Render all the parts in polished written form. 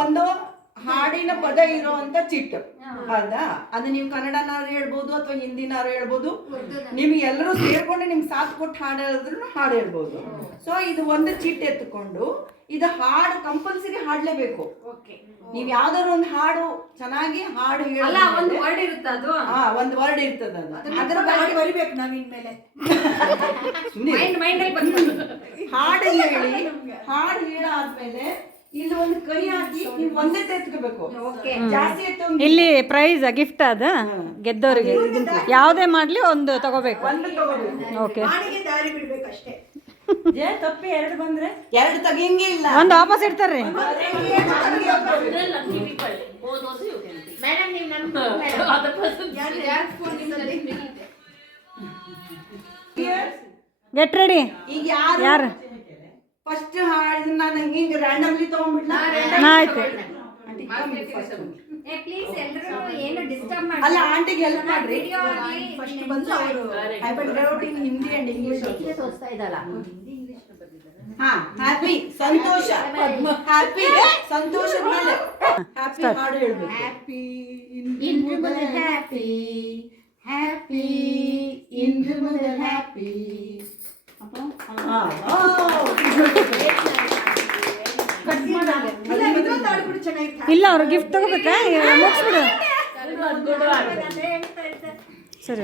ಒಂದು ಹಾಡಿನ ಪದ ಇರುವಂತ ಚಿಟ್ಟು ಹೌದಾ. ಅದು ನೀವು ಕನ್ನಡನಾರು ಹೇಳ್ಬೋದು ಅಥವಾ ಹಿಂದಿನಾರು ಹೇಳ್ಬೋದು. ನಿಮ್ಗೆ ಎಲ್ಲರೂ ಸೇರ್ಕೊಂಡು ನಿಮ್ಗೆ ಸಾಥ್ ಕೊಟ್ಟು ಹಾಡು ಹೇಳಿದ್ರು ಹಾಡು ಹೇಳ್ಬೋದು. ಸೊ ಇದು ಒಂದು ಚಿಟ್ ಎತ್ಕೊಂಡು ಇದು ಹಾಡು ಕಂಪಲ್ಸರಿ ಹಾಡ್ಲೇಬೇಕು. ನೀವ್ ಯಾವ್ದಾದ್ರು ಒಂದು ಹಾಡು ಚೆನ್ನಾಗಿ ಹಾಡು ಹೇಳಲ್ಲ, ಒಂದು ವರ್ಡ್ ಇರ್ತದ ಅದು. ಒಂದು ವರ್ಡ್ ಇರ್ತದ ಅದು, ಅದರ ಬಗ್ಗೆ ಬರಿಬೇಕು ನಾವ್ ಇನ್ಮೇಲೆ. ಹಾಡು ಹೇಳಿ, ಹಾಡು ಹೇಳಾದ್ಮೇಲೆ ಇಲ್ಲಿ ಒಂದು ಕೈ ಹಾಕಿ ನೀವು ಒಂದೇ ಎತ್ಕೋಬೇಕು. ಜಾಸ್ತಿ ಇಲ್ಲಿ ಪ್ರೈಸ್ ಗಿಫ್ಟ್ ಅದ ಗೆದ್ದವರಿಗೆ ಯಾವುದೇ ಮಾಡ್ಲಿ ಒಂದು ತಗೋಬೇಕು. ಓಕೆ, ತಪ್ಪಿ ಎರಡು ಬಂದ್ರೆ ಎರಡು ತೆಗಿಯಂಗಿಲ್ಲ, ಒಂದು ವಾಪಸ್ ಇಡ್ತಾರ್ರಿ. Get ready. ಈಗ ಯಾರು ಫಸ್ಟ್ ಹಾಡಿದ ನಾನು ಹಿಂಗೆ ರ್ಯಾಂಡಮ್ಲಿ ತಗೊಂಡ್ಬಿಟ್ಲ. ಆಯ್ತು, ಅಲ್ಲ ಆಂಟಿಗೆ ಹೆಲ್ಪ್ ಮಾಡ್ರಿ. ಫಸ್ಟ್ ಬಂದು ಅವರು ಹಿಂದಿ ಅಂಡ್ ಇಂಗ್ಲಿಷ್ ತೋರಿಸ್ತಾ ಇದ್ದಲ್ಲ. ಹ್ಯಾಪಿ ಸಂತೋಷ, ಹ್ಯಾಪಿ ಸಂತೋಷದ ಮೇಲೆ ಹ್ಯಾಪಿ ಹಾಡು ಹೇಳ್ಬೇಕು. ಹ್ಯಾಪಿ ಇಂದು ಮೊದಲ ಹ್ಯಾಪಿ, ಹ್ಯಾಪಿ ಇಂದು ಮೊದಲ ಹ್ಯಾಪಿ. ಇಲ್ಲ, ಅವ್ರು ಗಿಫ್ಟ್ ತಗೋಬೇಕಾ? ಮುಗಿಸ್ಬಿಡು. ಸರಿ,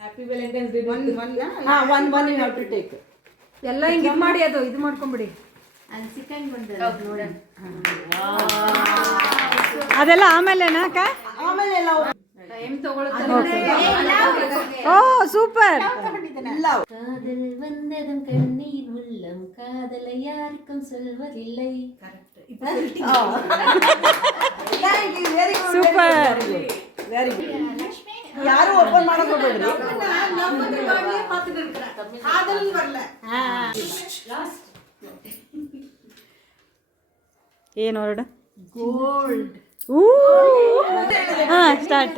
happy Valentine's Day. One you have to take. ಎಲ್ಲ ಹಿಂಗೆ ಇದು ಮಾಡಿ ಅದು ಇದು ಮಾಡ್ಕೊಂಬಿಡಿ. ಅದೆಲ್ಲ ಆಮೇಲೆನಾ ಅಕ್ಕ? ಆಮೇಲೆ ಎಲ್ಲ ஓ சூப்பர். காதல் வந்ததும் கண்ணீர் உள்ளம் காதலை யாருக்கும் சொல்வதில்லை. Super, very good. ಯಾರು ಓಪನ್ ಮಾಡಕ್ ಹೋಗ್ಬೇಡ್ರಿ. ಏನು ಹೊರಡು? ಗೋಲ್ಡ್. ಸ್ಟಾರ್ಟ್.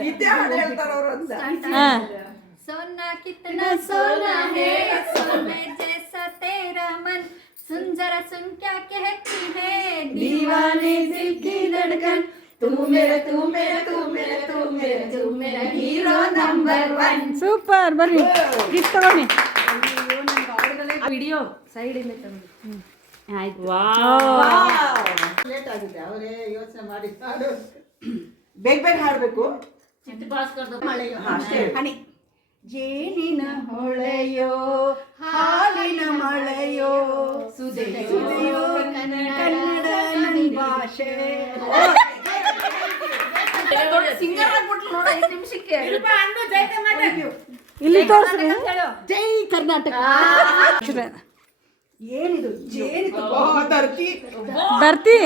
सोना कितना सोना है, सोने जैसा तेरा मन, सुन जरा सुन क्या कहती है दीवाने दिल की धड़कन, तू मेरा तू मेरा तू मेरा तू मेरा तू मेरा हीरो नंबर 1. ಸೂಪರ್, ಬರ್ರಿ ಗಿಫ್ಟ್ ತಗೊಳ್ಳಿ. ವಿಡಿಯೋ ಸೈಡ್ ಇಂದ ತಂದು ಆಯ್ತು. ಲೇಟ್ ಆಗಿದೆ, ಅವರೇ ಯೋಚನೆ ಮಾಡಿ ಬೇಗ ಬೇಗ ಹಾಡಬೇಕು. ಹನಿ ಜೇನಿನ ಹೊಳೆಯೋ ಹಾಲಿನ ಮಳೆಯೋ ಸುದೆಯೋ ಕನ್ನಡ ನನ್ನ ಭಾಷೆ. ಇಲ್ಲಿ ತೋರಿಸ್ರಿ. ಜೈ ಕರ್ನಾಟಕ. ಏನಿದು ಜೇನಿದು ಧರ್ತಿ ಧರ್ತಿ.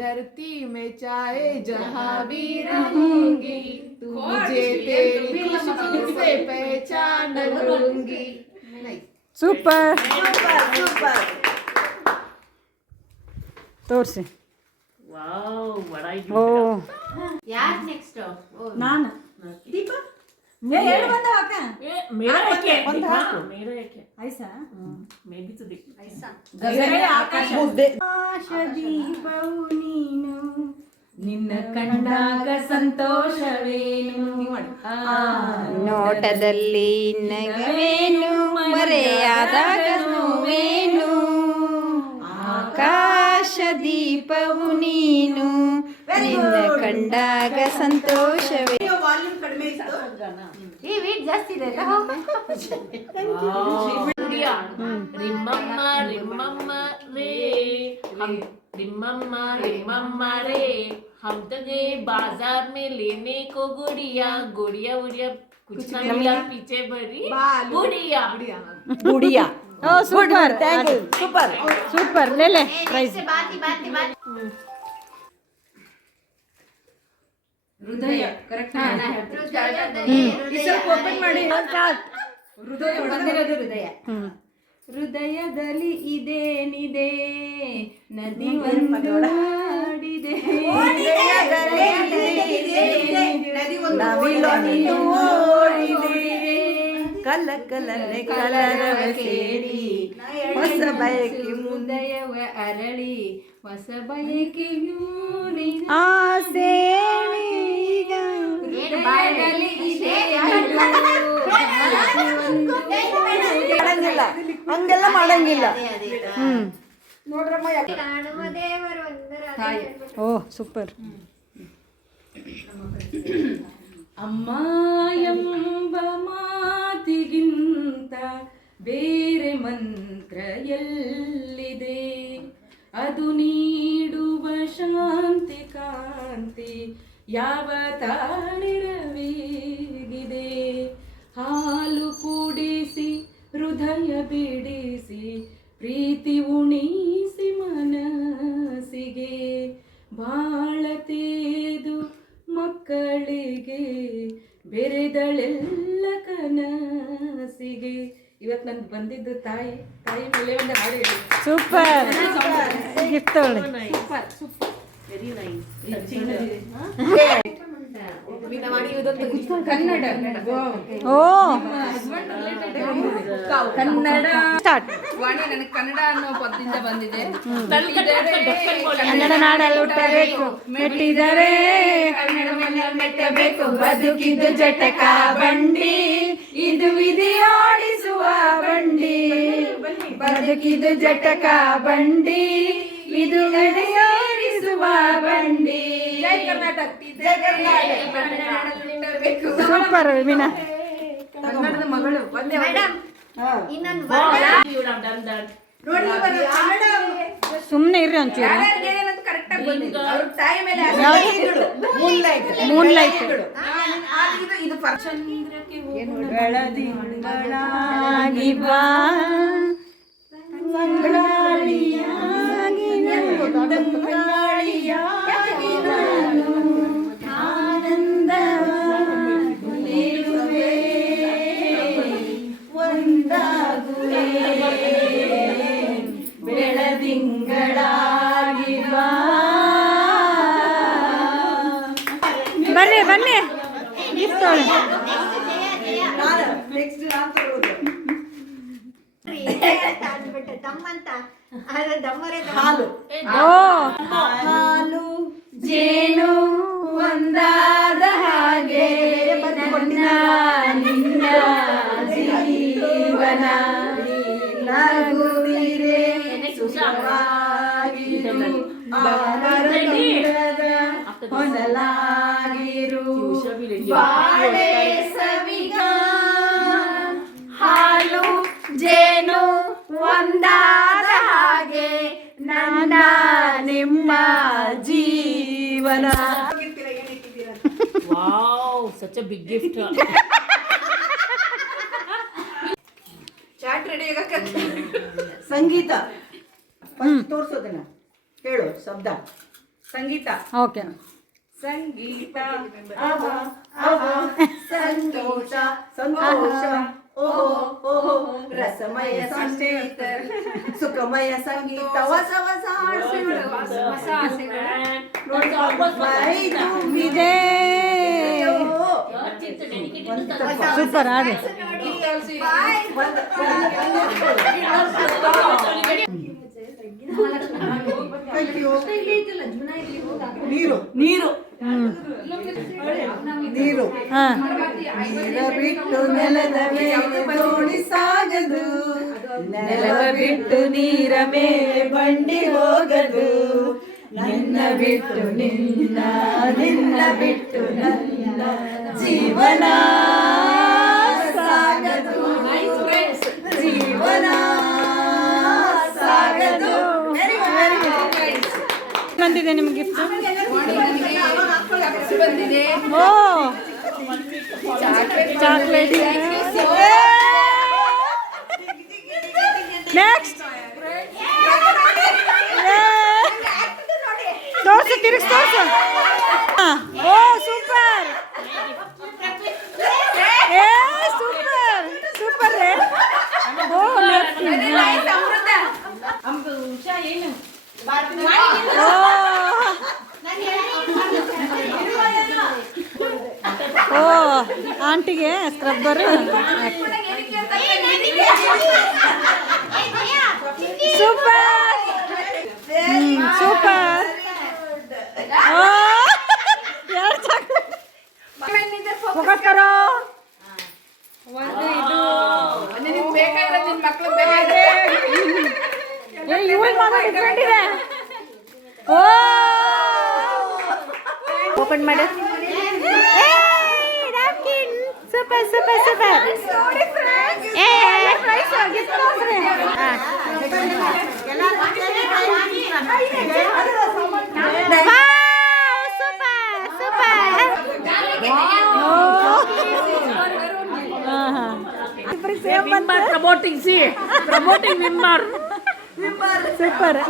धरती में चाहे जहाँ भी रहूंगी, तुझे तेरी खुशबू से पहचान लूंगी. Super, super. ತೋರಿಸಿ. ಓ, ಯಾರು ನೆಕ್ಸ್ಟ್? ನಾನು ದೀಪ ಎರಡು ಬಂದವ ಅಕ್ಕ. ದೀಪವು ನೀನು, ನಿನ್ನ ಕಂಡಾಗ ಸಂತೋಷವೇನು, ನೋಟದಲ್ಲಿ ನಗವೇನು, ಮರೆಯಾದಾಗ ನೋವೇನು, ಆಕಾಶ ದೀಪವು ನೀನು, ನಿನ್ನ ಕಂಡಾಗ ಸಂತೋಷವೇ. ವಾಲ್ಯೂಮ್ ಕಡಿಮೆ ಇತ್ತು. ಈ ವೀಟ್ ಜಾಸ್ತಿ ಇದೆ. रिमम्मा रिमम्मा रे हम रिमम्मा रिमम्मा रे हम तो गए बाजार में लेने को गुड़िया गुड़िया गुड़िया कुछ ना मिला पीछे भरी गुड़िया ಗುಡಿಯಾ. ಓ super, thank you. Super super. ಲೇಲೆ ಪ್ರೈಸ್. ಹೃದಯ ಕರೆಕ್ಟ್. ಓಪನ್ ಮಾಡಿ. ಹೃದಯ. ಹೃದಯದಲ್ಲಿ ಇದೇನಿದೆ, ನದಿ ಒಂದಾಡಿದೆ, ಕಲ್ಲ ಕಲ್ಲನೆ ಕಲರವ ಸೇರಿ ಹೊಸ ಬಯಕೆ ಉದಯವ ಅರಳಿ ಹೊಸ ಬಯಕೆಯೂ ಆಸೆ ಈಗ ಹೃದಯದಲ್ಲಿ ಇದೆ ಮಾಡಂಗಿಲ್ಲ, ಹಂಗೆಲ್ಲ ಮಾಡಂಗಿಲ್ಲ. ಕಾಣುವ ದೇವರು ಒಂದರ ಓ ಸೂಪರ್. ಅಮ್ಮ ಎಂಬ ಮಾತಿಗಿಂತ ಬೇರೆ ಮಂತ್ರ ಎಲ್ಲಿದೆ, ಅದು ನೀಡುವ ಶಾಂತಿ ಕಾಂತಿ ಯಾವ ತಾಳಿರವೇಗಿದೆ. ಹಾಲು ಕುಡಿಸಿ ಹೃದಯ ಬಿಡಿಸಿ ಪ್ರೀತಿ ಉಣಿಸಿ ಮನಸ್ಸಿಗೆ, ಬಾಳತೇದು ಮಕ್ಕಳಿಗೆ ಬೆರೆದಳೆಲ್ಲ ಕನಸಿಗೆ. ಇವತ್ತು ನಂಗೆ ಬಂದಿದ್ದು ತಾಯಿ ಮೇಲೆ ಒಂದು ಹಾಡು ಹೇಳಿ. ಸೂಪರ್ ಗಿಫ್ಟ್ ತಗೊಳ್ಳಿ. Very nice. ಕನ್ನಡ ಓ ಕನ್ನಡ ಸ್ಟಾರ್ಟ್. ವಾಣಿ ನನಗೆ ಕನ್ನಡ ಅನ್ನೋ ಪದದಿಂದ ಬಂದಿದೆ. ಕನ್ನಡ ನಾಡಲ್ಲಿ ಹುಟ್ಟಬೇಕು, ಮೆಟ್ಟಿದರೆ ಕನ್ನಡ ಮೆಟ್ಟಬೇಕು, ಬದುಕಿದು ಜಟಕ ಬಂಡಿ, ಇದು ವಿಧಿಯಾಡಿಸುವ ಬಂಡಿ, ಬದುಕಿದು ಜಟಕ ಬಂಡಿ, ಇದು ವಿಧಿಯಾಡಿಸುವ ಬಂಡಿ. ಜೈ ಕರ್ನಾಟಕ, ಜೈ ಕರ್ನಾಟಕ. ಸೂಪರ್ ವಿನಾ. ಕನ್ನಡದ ಮಗಳು ಒಂದೇ ಮೇಡಮ್ ಹಾ. ಇನ್ನೊಂದು You would have done that. ನೋಡಿ ಇವರು ಕನ್ನಡ ಸುಮ್ಮನೆ ಇರ್ರಿ ಒಂಚೂರು. ಯಾರ್ಯಾರಿಗೆ ಏನಂತ ಕರೆಕ್ಟಾಗಿ ಬಂದಿದೆ ಅವ್ರ ತಾಯಿ ಮೇಲೆ ಮೂನ್ಲೈಟ್ ಮೂನ್ಲೈಟ್ ಇದು ಚಂದ್ರಕ್ಕೆ ಬೆಳದಿಂಗಳಾಗಿ ಬಾ, ಮಂಗಳಾಳಿಯಾಗಿ ಮಂಗಳಾಳಿಯಾಗಿ ನಾನು ಆನಂದವ ನೀಡುವೆ, ಒಂದಾಗುವೆ ಬೆಳದಿಂಗಳಾಗಿ ಬಾ. ಬನ್ನಿ ಬನ್ನಿ ಗಿಫ್ಟ್ ತೊಗೊಳ್ಳಿ. ನೆಕ್ಸ್ಟ್ ನಾನು ತಗೊಳ್ಳೋದು. ಅಂದ್ಬಿಟ್ಟೆ ತಮ್ಮಂತ ಆದ್ರೆ ದಮ್ಮರೇ ಹಾಲು. ಓ ಹಾಲು ಜೇನು ಒಂದಾದ ಹಾಗೆ ನನ್ನ ನಿನ್ನ ಜೀವನ, ನಗುತ್ತಿರೆ ಸುಖವಾಗಿರು, ಆನಂದದ ಹೊನಲಾಗಿರು, ಬಾಳೆ ಸವಿಗ. ಹಾಲು ಜೇನು ಒಂದಾದ ಹಾಗೆ ನನ್ನ ನಿಮ್ಮ ಜೀವನ. Wow, such a big gift. Chat ready ಆಗಕ್ಕೆ ಸಂಗೀತ. ಫಸ್ಟ್ ತೋರ್ಸೋದನ್ನ ಹೇಳು ಶಬ್ದ. ಸಂಗೀತ. ಓಕೆ. ಸಂಗೀತ ಆಹಾ ಆಹಾ ಸಂತೋಷ ಸಂತೋಷ ಓಹೋ ಓಹೋ ರಸಮಯ ಸಂಗೀತ ಸುಖಮಯ ಸಂಗೀತ ಹೊಸ ಹೊಸ ಹಾಡುಗಳು ಹೊಸ ಆಸೆಗಳು. ವಿಜಯ್ ಸೂಪರ್ ಹಾಡು. ನೀರು ನೀರು ನೀರು ಹಾಂ ನೀರ ಬಿಟ್ಟು ನೆಲದ ಮೇಲೆ ದೋಣಿ ಸಾಗದು, ನೆಲವ ಬಿಟ್ಟು ನೀರ ಮೇಲೆ ಬಂಡಿ ಹೋಗದು, ನಿನ್ನ ಬಿಟ್ಟು ನಿನ್ನ ನಿನ್ನ ಬಿಟ್ಟು ನನ್ನ ಜೀವನ ಸಾಗದು, ಜೀವನ ಸಾಗದು. ಬಂದಿದೆ ನಿಮ್ಗೆ ಗಿಫ್ಟ್. ಬಂದಿದೆ ಓ ಚಾಕ್ಲೇಟ್. ನೆಕ್ಸ್ಟ್ ತೋರ್ಸು, ತಿರುಗಿಸಿ ತೋರ್ಸು. ಓ ಸೂಪರ್, ಏ ಸೂಪರ್ ಸೂಪರ್. ಓ ಓ ಆಂಟಿಗೆ ಸ್ಕ್ರಬ್ಬರು. ಡಿಫ್ರೆಂಟ್ ಇದೆ. ಓ ಓಪನ್ ಮಾಡು. Super super super. Promoting Wimar. Super.